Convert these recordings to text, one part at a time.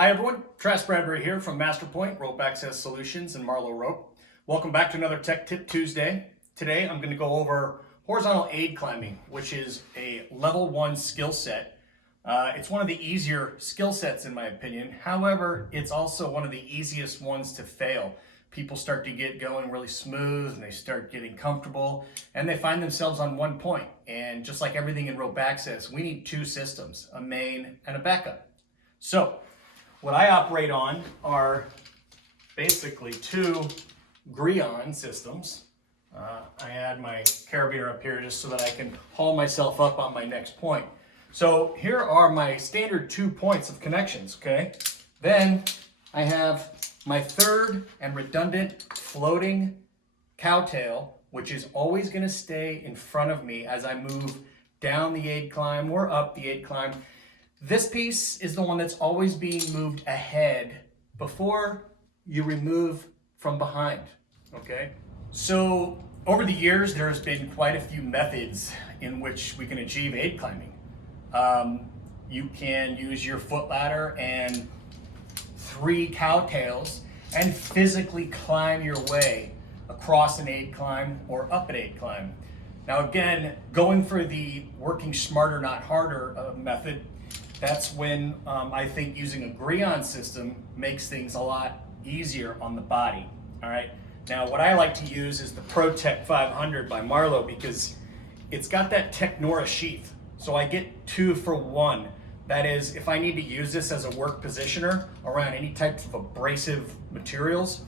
Hi everyone, Trask Bradbury here from Masterpoint Rope Access Solutions in Marlow Rope. Welcome back to another Tech Tip Tuesday. Today I'm going to go over horizontal aid climbing, which is a level 1 skill set. It's one of the easier skill sets in my opinion. However, it's also one of the easiest ones to fail. People start to get going really smooth and they start getting comfortable and they find themselves on one point. And just like everything in rope access, we need two systems, a main and a backup. So what I operate on are basically two Grion systems. I add my carabiner up here just so that I can haul myself up on my next point. So here are my standard 2 points of connections, okay? Then I have my third and redundant floating cowtail, which is always going to stay in front of me as I move down the aid climb or up the aid climb. This piece is the one that's always being moved ahead before you remove from behind, okay? So over the years, there's been quite a few methods in which we can achieve aid climbing. You can use your foot ladder and 3 cowtails and physically climb your way across an aid climb or up an aid climb. Now again, going for the working smarter, not harder method, that's when I think using a Grion system makes things a lot easier on the body, all right? Now, what I like to use is the ProTech 500 by Marlow because it's got that Technora sheath. So I get 2 for 1. That is, if I need to use this as a work positioner around any types of abrasive materials,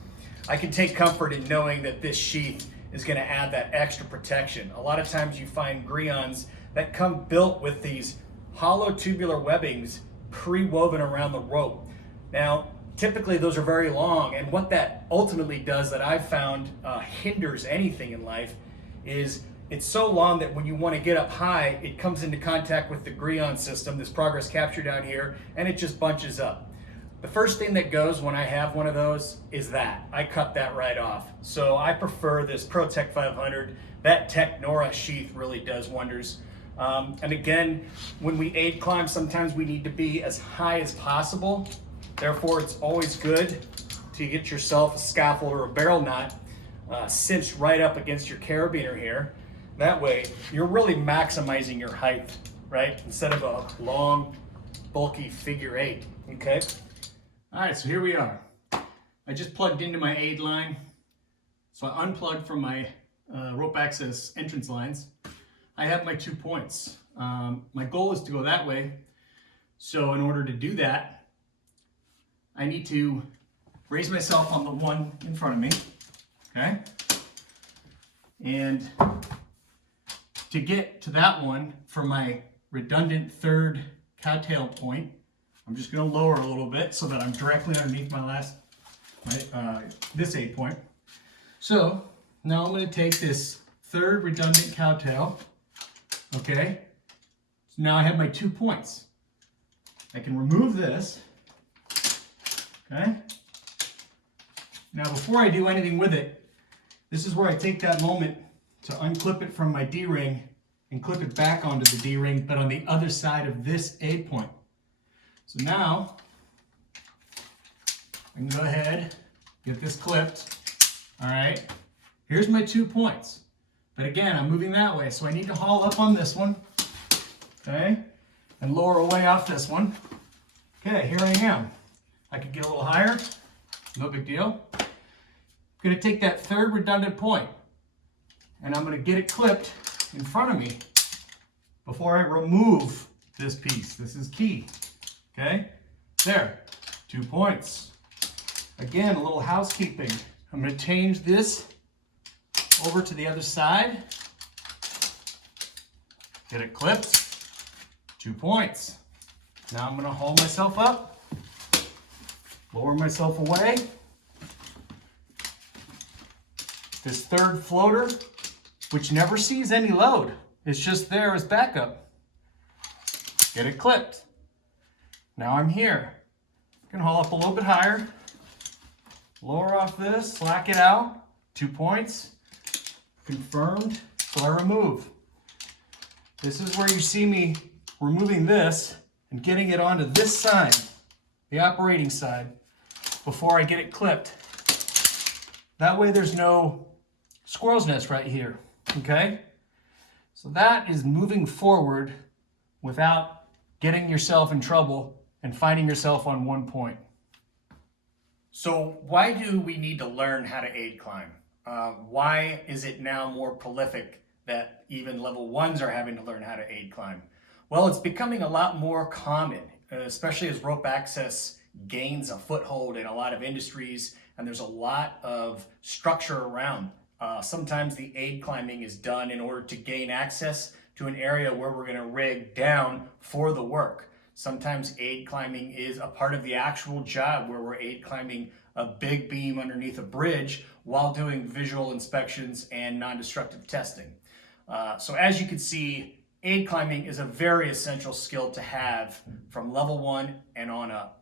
I can take comfort in knowing that this sheath is gonna add that extra protection. A lot of times you find Grions that come built with these hollow tubular webbings pre-woven around the rope. Now, typically those are very long, and what that ultimately does that I've found hinders anything in life is it's so long that when you want to get up high, it comes into contact with the Grion system, this progress capture down here, and it just bunches up. The first thing that goes when I have one of those is that. I cut that right off. So I prefer this ProTech 500. That Technora sheath really does wonders. And again, when we aid climb, sometimes we need to be as high as possible. Therefore, it's always good to get yourself a scaffold or a barrel knot cinched right up against your carabiner here. That way, you're really maximizing your height, right? Instead of a long, bulky figure 8, okay? All right, so here we are. I just plugged into my aid line. So I unplugged from my rope access entrance lines. I have my 2 points. My goal is to go that way. So in order to do that, I need to raise myself on the one in front of me, okay? And to get to that one for my redundant third cowtail point, I'm just gonna lower a little bit so that I'm directly underneath this aid point. So now I'm gonna take this third redundant cowtail, okay? So now I have my 2 points. I can remove this, okay? Now before I do anything with it, this is where I take that moment to unclip it from my D-ring and clip it back onto the D-ring, but on the other side of this aid point. So now, I can go ahead, get this clipped, all right? Here's my 2 points. But again, I'm moving that way, so I need to haul up on this one, okay? And lower away off this one. Okay, here I am. I could get a little higher, no big deal. I'm gonna take that third redundant point, and I'm gonna get it clipped in front of me before I remove this piece. This is key, okay? There, 2 points. Again, a little housekeeping. I'm gonna change this over to the other side. Get it clipped, 2 points. Now I'm gonna haul myself up, lower myself away. This third floater, which never sees any load, it's just there as backup. Get it clipped. Now I'm here. I can haul up a little bit higher, lower off this, slack it out, 2 points, confirmed, so I remove. This is where you see me removing this and getting it onto this side. the operating side, before I get it clipped. That way there's no squirrel's nest right here, okay? So that is moving forward without getting yourself in trouble and finding yourself on one point. So why do we need to learn how to aid climb? Why is it now more prolific that even level ones are having to learn how to aid climb? Well, it's becoming a lot more common, especially as rope access gains a foothold in a lot of industries, and there's a lot of structure around. Sometimes the aid climbing is done in order to gain access to an area where we're going to rig down for the work. Sometimes aid climbing is a part of the actual job where we're aid climbing a big beam underneath a bridge while doing visual inspections and non-destructive testing. So as you can see, aid climbing is a very essential skill to have from level 1 and on up.